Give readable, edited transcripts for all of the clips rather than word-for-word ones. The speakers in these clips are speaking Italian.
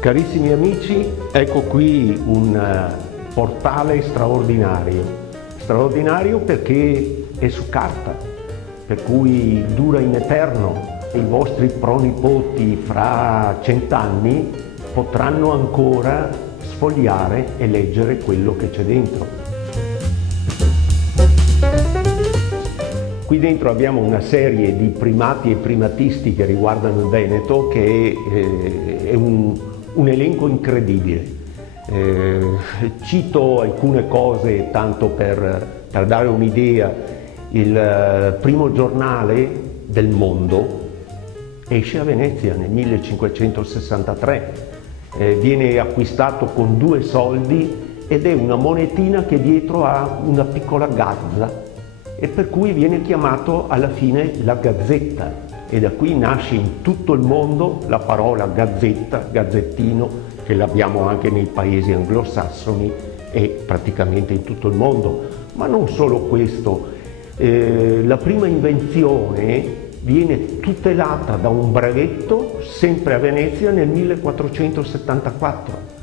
Carissimi amici, ecco qui un portale straordinario perché è su carta, per cui dura in eterno. I vostri pronipoti fra 100 anni potranno ancora sfogliare e leggere quello che c'è dentro. Qui dentro abbiamo una serie di primati e primatisti che riguardano il Veneto, che è un elenco incredibile. Cito alcune cose tanto per dare un'idea. Il primo giornale del mondo esce a Venezia nel 1563, viene acquistato con 2 soldi ed è una monetina che dietro ha una piccola gazza e per cui viene chiamato alla fine la Gazzetta, e da qui nasce in tutto il mondo la parola gazzetta, gazzettino, che l'abbiamo anche nei paesi anglosassoni e praticamente in tutto il mondo. Ma non solo questo, la prima invenzione viene tutelata da un brevetto sempre a Venezia nel 1474.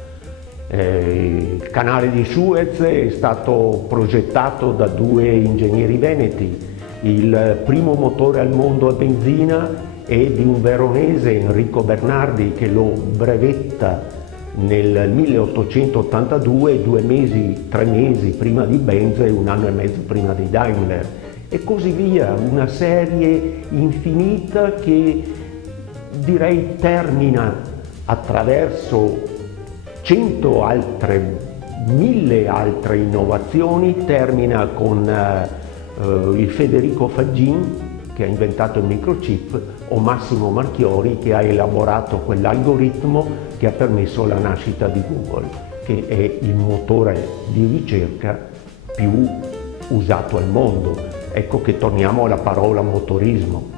Il canale di Suez è stato progettato da 2 ingegneri veneti. Il primo motore al mondo a benzina è di un veronese, Enrico Bernardi, che lo brevetta nel 1882, 3 mesi prima di Benz e 1 anno e mezzo prima di Daimler. E così via, una serie infinita che direi termina attraverso 100 altre, 1000 altre innovazioni, termina con il Federico Faggin che ha inventato il microchip o Massimo Marchiori che ha elaborato quell'algoritmo che ha permesso la nascita di Google, che è il motore di ricerca più usato al mondo. Ecco che torniamo alla parola motorismo,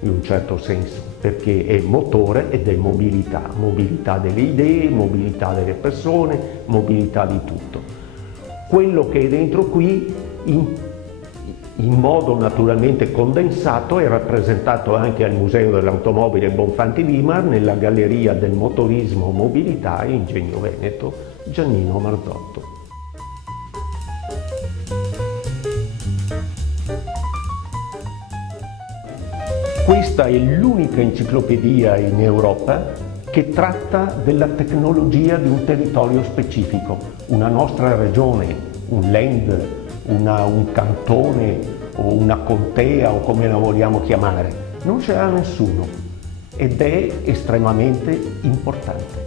in un certo senso, perché è motore ed è mobilità, mobilità delle idee, mobilità delle persone, mobilità di tutto. Quello che è dentro qui, in modo naturalmente condensato, è rappresentato anche al Museo dell'Automobile Bonfanti Vimar, nella Galleria del Motorismo, Mobilità e Ingegno Veneto, Giannino Marzotto. Questa è l'unica enciclopedia in Europa che tratta della tecnologia di un territorio specifico, una nostra regione, un land, un cantone o una contea o come la vogliamo chiamare. Non ce l'ha nessuno ed è estremamente importante.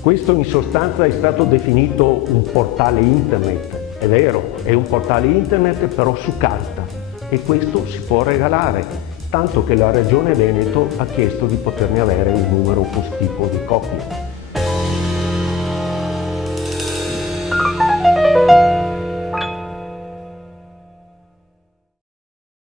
Questo in sostanza è stato definito un portale internet, è vero, è un portale internet però su carta e questo si può regalare, tanto che la Regione Veneto ha chiesto di poterne avere un numero cospicuo di copie.